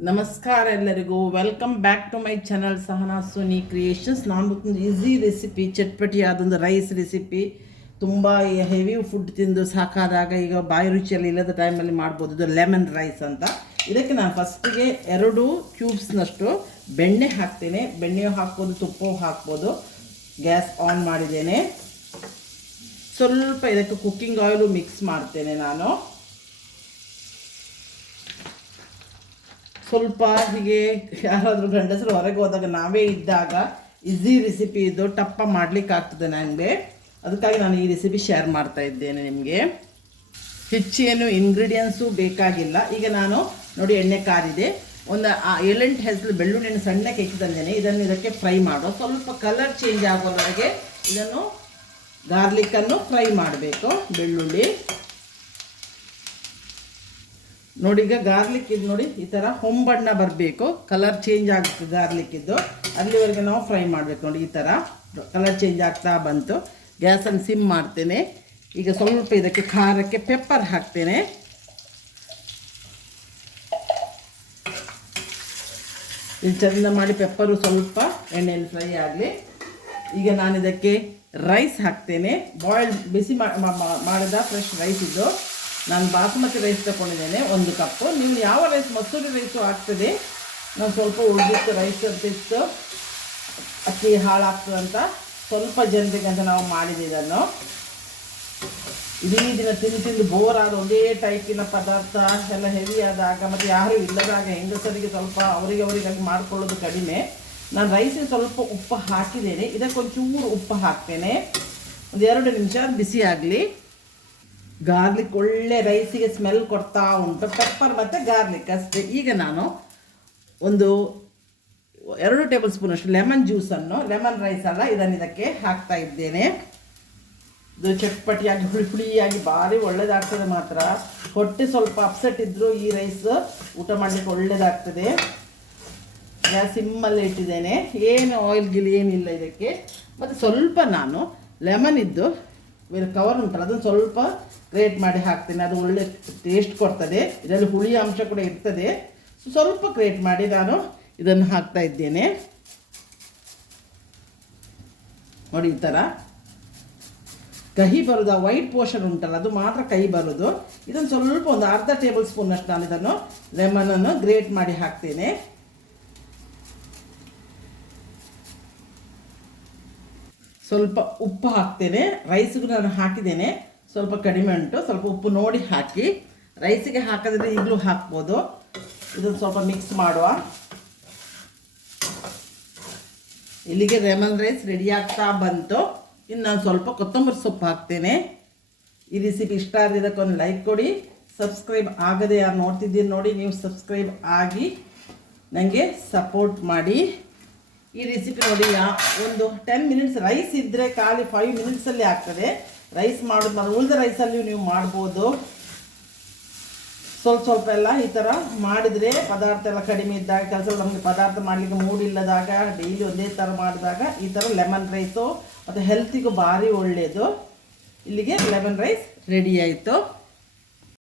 ನಮಸ್ಕಾರ ಎಲ್ಲರಿಗೂ, welcome back to my channel Sahana Soni creations. ನಾನು ಈಸಿ ರೆಸಿಪಿ, ಚಟ್ಪಟಿಯಾದೊಂದು ರೈಸ್ ರೆಸಿಪಿ. ತುಂಬ ಹೆವಿ ಫುಡ್ ತಿಂದು ಸಾಕಾದಾಗ ಈಗ ಬಾಯಿ ರುಚಿಯಲ್ಲಿ ಇಲ್ಲದ ಟೈಮಲ್ಲಿ ಮಾಡ್ಬೋದು. ಇದು ಲೆಮನ್ ರೈಸ್ ಅಂತ. ಇದಕ್ಕೆ ನಾನು ಫಸ್ಟಿಗೆ 2 ಕ್ಯೂಬ್ಸ್ನಷ್ಟು ಬೆಣ್ಣೆ ಹಾಕ್ತೇನೆ. ಬೆಣ್ಣೆ ಹಾಕ್ಬೋದು, ತುಪ್ಪ ಹಾಕ್ಬೋದು. ಗ್ಯಾಸ್ ಆನ್ ಮಾಡಿದ್ದೇನೆ. ಸ್ವಲ್ಪ ಇದಕ್ಕೆ ಕುಕ್ಕಿಂಗ್ ಆಯಿಲು ಮಿಕ್ಸ್ ಮಾಡ್ತೇನೆ ನಾನು. ಸ್ವಲ್ಪ ಹೀಗೆ ಯಾರಾದರೂ ಗಂಡಸರು ಹೊರಗೆ ಹೋದಾಗ ನಾವೇ ಇದ್ದಾಗ ಈಸಿ ರೆಸಿಪಿ ಇದು, ಟಪ್ಪ ಮಾಡಲಿಕ್ಕೆ ಆಗ್ತದೆ ನನಗೆ. ಅದಕ್ಕಾಗಿ ನಾನು ಈ ರೆಸಿಪಿ ಶೇರ್ ಮಾಡ್ತಾ ಇದ್ದೇನೆ ನಿಮಗೆ. ಹೆಚ್ಚೇನು ಇಂಗ್ರೀಡಿಯೆಂಟ್ಸು ಬೇಕಾಗಿಲ್ಲ. ಈಗ ನಾನು ನೋಡಿ, ಎಣ್ಣೆ ಕಾದಿದೆ. ಒಂದು 7-8 ಹೆಸರು ಬೆಳ್ಳುಳ್ಳಿಯನ್ನು ಸಣ್ಣಕ್ಕೆ ಹೆಚ್ಚಿ ತಂದೇನೆ. ಇದನ್ನು ಇದಕ್ಕೆ ಫ್ರೈ ಮಾಡುವ. ಸ್ವಲ್ಪ ಕಲರ್ ಚೇಂಜ್ ಆಗೋವರೆಗೆ ಇದನ್ನು ಗಾರ್ಲಿಕ್ಕನ್ನು ಫ್ರೈ ಮಾಡಬೇಕು. ಬೆಳ್ಳುಳ್ಳಿ ನೋಡಿ, ಈಗ ಗಾರ್ಲಿಕ್ ಇದು ನೋಡಿ, ಈ ಥರ ಹೊಂಬಣ್ಣ ಬರಬೇಕು, ಕಲರ್ ಚೇಂಜ್ ಆಗುತ್ತೆ ಗಾರ್ಲಿಕ್ ಇದ್ದು. ಅಲ್ಲಿವರೆಗೆ ನಾವು ಫ್ರೈ ಮಾಡಬೇಕು. ನೋಡಿ, ಈ ಥರ ಕಲರ್ ಚೇಂಜ್ ಆಗ್ತಾ ಬಂತು. ಗ್ಯಾಸನ್ನು ಸಿಮ್ ಮಾಡ್ತೇನೆ. ಈಗ ಸ್ವಲ್ಪ ಇದಕ್ಕೆ ಖಾರಕ್ಕೆ ಪೆಪ್ಪರ್ ಹಾಕ್ತೇನೆ. ಇದು ಚೆಂದ ಮಾಡಿ ಪೆಪ್ಪರು ಸ್ವಲ್ಪ ಎಣ್ಣೆಯಲ್ಲಿ ಫ್ರೈ ಆಗಲಿ. ಈಗ ನಾನು ಇದಕ್ಕೆ ರೈಸ್ ಹಾಕ್ತೇನೆ. ಬಿಸಿ ಮಾಡಿದ ಫ್ರೆಶ್ ರೈಸ್ ಇದ್ದು. ನಾನು ಬಾಸುಮತಿ ರೈಸ್ ತಗೊಂಡಿದ್ದೇನೆ 1 ಕಪ್ಪು. ನೀವು ಯಾವ ರೈಸ್, ಮಸೂರಿ ರೈಸು ಆಗ್ತದೆ. ನಾನು ಸ್ವಲ್ಪ ಉಳಿದಿತ್ತು ರೈಸ್ ಅಂತಿತ್ತು, ಅಕ್ಕಿ ಹಾಳಾಗ್ತದೆ ಅಂತ ಸ್ವಲ್ಪ ಜನರಿಗೆ ಅಂತ ನಾವು ಮಾಡಿದೆ ಇದನ್ನು. ಇಡೀ ದಿನ ತಿಂದು ಬೋರ್ ಆದ ಒಂದೇ ಟೈಪಿನ ಪದಾರ್ಥ ಎಲ್ಲ ಹೆವಿ ಆದಾಗ, ಮತ್ತು ಯಾರು ಇಲ್ಲದಾಗ ಹೆಂಗಸರಿಗೆ ಸ್ವಲ್ಪ ಅವರಿಗಾಗಿ ಮಾಡಿಕೊಳ್ಳೋದು ಕಡಿಮೆ. ನಾನು ರೈಸಿಗೆ ಸ್ವಲ್ಪ ಉಪ್ಪು ಹಾಕಿದ್ದೇನೆ. ಇದಕ್ಕೊಂಚೂರು ಉಪ್ಪು ಹಾಕ್ತೇನೆ. ಒಂದು 2 ನಿಮಿಷ ಬಿಸಿ ಆಗಲಿ. ಗಾರ್ಲಿಕ್ ಒಳ್ಳೆ ರೈಸಿಗೆ ಸ್ಮೆಲ್ ಕೊಡ್ತಾ ಉಂಟು. ಪೆಪ್ಪರ್ ಮತ್ತು ಗಾರ್ಲಿಕ್ ಅಷ್ಟೇ. ಈಗ ನಾನು ಒಂದು 2 ಟೇಬಲ್ ಸ್ಪೂನ್ ಅಷ್ಟು ಲೆಮನ್ ಜ್ಯೂಸನ್ನು, ಲೆಮನ್ ರೈಸ್ ಅಲ್ಲ, ಇದನ್ನು ಇದಕ್ಕೆ ಹಾಕ್ತಾ ಇದ್ದೇನೆ. ಇದು ಚಟ್ಪಟಿಯಾಗಿ ಹುಳಿಯಾಗಿ ಭಾರಿ ಒಳ್ಳೆಯದಾಗ್ತದೆ. ಮಾತ್ರ ಹೊಟ್ಟೆ ಸ್ವಲ್ಪ ಅಪ್ಸೆಟ್ ಇದ್ದರೂ ಈ ರೈಸ್ ಊಟ ಮಾಡಲಿಕ್ಕೆ ಒಳ್ಳೆಯದಾಗ್ತದೆ. ಗ್ಯಾಸ್ ಸಿಮ್ಮಲ್ಲೇ ಇಟ್ಟಿದ್ದೇನೆ. ಏನು ಆಯಿಲ್ ಗಿಲ್ ಏನಿಲ್ಲ ಇದಕ್ಕೆ. ಮತ್ತು ಸ್ವಲ್ಪ ನಾನು ಲೆಮನ್ ಇದ್ದು ಕವರ್ ಉಂಟಲ್ಲ, ಅದನ್ನು ಸ್ವಲ್ಪ ಗ್ರೇಟ್ ಮಾಡಿ ಹಾಕ್ತೇನೆ. ಅದು ಒಳ್ಳೆ ಟೇಸ್ಟ್ ಕೊಡ್ತದೆ. ಇದರಲ್ಲಿ ಹುಳಿ ಅಂಶ ಕೂಡ ಇರ್ತದೆ. ಸ್ವಲ್ಪ ಗ್ರೇಟ್ ಮಾಡಿ ನಾನು ಇದನ್ನು ಹಾಕ್ತಾ ಇದ್ದೇನೆ. ನೋಡಿ, ಈ ಥರ ಕಹಿ ಬರೋದು, ಆ ವೈಟ್ ಪೋರ್ಷನ್ ಉಂಟಲ್ಲ ಅದು ಮಾತ್ರ ಕಹಿ ಬರೋದು. ಇದನ್ನು ಸ್ವಲ್ಪ ಒಂದು ಅರ್ಧ ಟೇಬಲ್ ಸ್ಪೂನ್ ಅಷ್ಟು ನಾನು ಇದನ್ನು ಲೆಮನನ್ನು ಗ್ರೇಟ್ ಮಾಡಿ ಹಾಕ್ತೇನೆ. ಸ್ವಲ್ಪ ಉಪ್ಪು ಹಾಕ್ತೇನೆ. ರೈಸಿಗೂ ನಾನು ಹಾಕಿದ್ದೇನೆ, ಸ್ವಲ್ಪ ಕಡಿಮೆ ಉಂಟು. ಸ್ವಲ್ಪ ಉಪ್ಪು ನೋಡಿ ಹಾಕಿ. ರೈಸಿಗೆ ಹಾಕಿದ್ರೆ ಈಗಲೂ ಹಾಕ್ಬೋದು. ಇದನ್ನು ಸ್ವಲ್ಪ ಮಿಕ್ಸ್ ಮಾಡುವ. ಇಲ್ಲಿಗೆ ಲೆಮನ್ ರೈಸ್ ರೆಡಿ ಆಗ್ತಾ ಬಂತು. ಇನ್ನು ನಾನು ಸ್ವಲ್ಪ ಕೊತ್ತಂಬರಿ ಸೊಪ್ಪು ಹಾಕ್ತೇನೆ. ಈ ರೆಸಿಪಿ ಇಷ್ಟ ಆದರೆ ಇದಕ್ಕೊಂದು ಲೈಕ್ ಕೊಡಿ. ಸಬ್ಸ್ಕ್ರೈಬ್ ಆಗದೆ ಯಾರು ನೋಡ್ತಿದ್ದೀನಿ ನೋಡಿ, ನೀವು ಸಬ್ಸ್ಕ್ರೈಬ್ ಆಗಿ ನನಗೆ ಸಪೋರ್ಟ್ ಮಾಡಿ. ಈ ರೆಸಿಪಿ ನೋಡಿ, ಒಂದು 10 ಮಿನಿಟ್ಸ್ ರೈಸ್ ಇದ್ದರೆ ಖಾಲಿ 5 ಮಿನಿಟ್ಸಲ್ಲಿ ಆಗ್ತದೆ. ರೈಸ್ ಮಾಡೋದು ನಾನು ಉಳಿದ ರೈಸಲ್ಲಿಯೂ ನೀವು ಮಾಡ್ಬೋದು. ಸ್ವಲ್ಪ ಎಲ್ಲ ಈ ಥರ ಮಾಡಿದರೆ, ಪದಾರ್ಥ ಎಲ್ಲ ಕಡಿಮೆ ಇದ್ದಾಗ, ಕೆಲಸ ನಮಗೆ ಪದಾರ್ಥ ಮಾಡಲಿಕ್ಕೆ ಮೂಡಿಲ್ಲದಾಗ, ಡೈಲಿ ಒಂದೇ ಥರ ಮಾಡಿದಾಗ ಈ ಥರ ಲೆಮನ್ ರೈಸು ಮತ್ತು ಹೆಲ್ತಿಗೂ ಭಾರಿ ಒಳ್ಳೆಯದು. ಇಲ್ಲಿಗೆ ಲೆಮನ್ ರೈಸ್ ರೆಡಿ ಆಯಿತು.